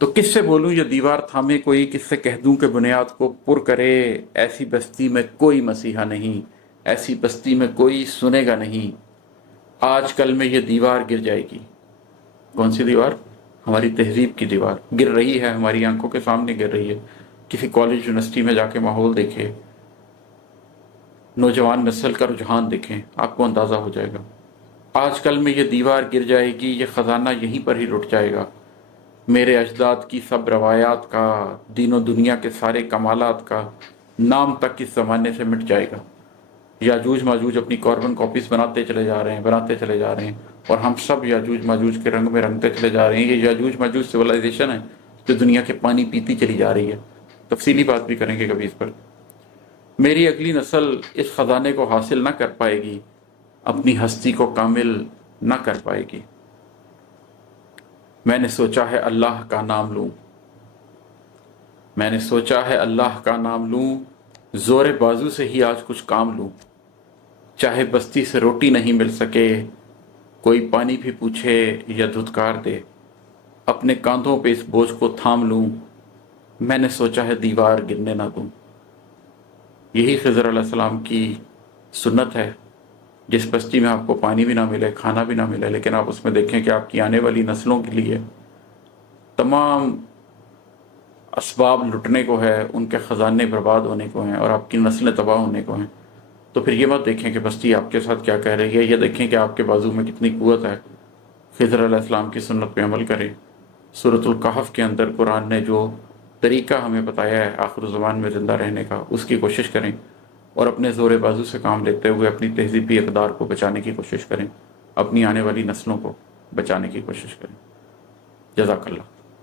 تو کس سے بولوں یہ دیوار تھامے کوئی، کس سے کہہ دوں کہ بنیاد کو پر کرے، ایسی بستی میں کوئی مسیحا نہیں، ایسی بستی میں کوئی سنے گا نہیں، آج کل میں یہ دیوار گر جائے گی۔ کون سی دیوار؟ ہماری تہذیب کی دیوار گر رہی ہے، ہماری آنکھوں کے سامنے گر رہی ہے۔ کسی کالج یونیورسٹی میں جا کے ماحول دیکھے، نوجوان نسل کا رجحان دیکھیں، آپ کو اندازہ ہو جائے گا۔ آج کل میں یہ دیوار گر جائے گی، یہ خزانہ یہیں پر ہی رٹ جائے گا، میرے اجداد کی سب روایات کا، دین و دنیا کے سارے کمالات کا نام تک اس زمانے سے مٹ جائے گا۔ یاجوج ماجوج اپنی کاربن کاپیز بناتے چلے جا رہے ہیں، بناتے چلے جا رہے ہیں، اور ہم سب یاجوج ماجوج کے رنگ میں رنگتے چلے جا رہے ہیں۔ یہ یاجوج ماجوج سویلائزیشن ہے جو دنیا کے پانی پیتی چلی جا رہی ہے۔ تفصیلی بات بھی کریں گے کبھی اس پر۔ میری اگلی نسل اس خزانے کو حاصل نہ کر پائے گی، اپنی ہستی کو کامل نہ کر پائے گی۔ میں نے سوچا ہے اللہ کا نام لوں، میں نے سوچا ہے اللہ کا نام لوں، زور بازو سے ہی آج کچھ کام لوں، چاہے بستی سے روٹی نہیں مل سکے، کوئی پانی بھی پوچھے یا دھتکار دے، اپنے کاندھوں پہ اس بوجھ کو تھام لوں، میں نے سوچا ہے دیوار گرنے نہ دوں۔ یہی خضر علیہ السلام کی سنت ہے۔ جس بستی میں آپ کو پانی بھی نہ ملے، کھانا بھی نہ ملے، لیکن آپ اس میں دیکھیں کہ آپ کی آنے والی نسلوں کے لیے تمام اسباب لٹنے کو ہے، ان کے خزانے برباد ہونے کو ہیں، اور آپ کی نسلیں تباہ ہونے کو ہیں، تو پھر یہ مت دیکھیں کہ بستی آپ کے ساتھ کیا کہہ رہی ہے، یہ دیکھیں کہ آپ کے بازو میں کتنی قوت ہے۔ خضر علیہ السلام کی سنت پہ عمل کریں۔ سورۃ الکہف کے اندر قرآن نے جو طریقہ ہمیں بتایا ہے آخر الزمان میں زندہ رہنے کا، اس کی کوشش کریں، اور اپنے زور بازو سے کام لیتے ہوئے اپنی تہذیبی اقدار کو بچانے کی کوشش کریں، اپنی آنے والی نسلوں کو بچانے کی کوشش کریں۔ جزاک اللہ۔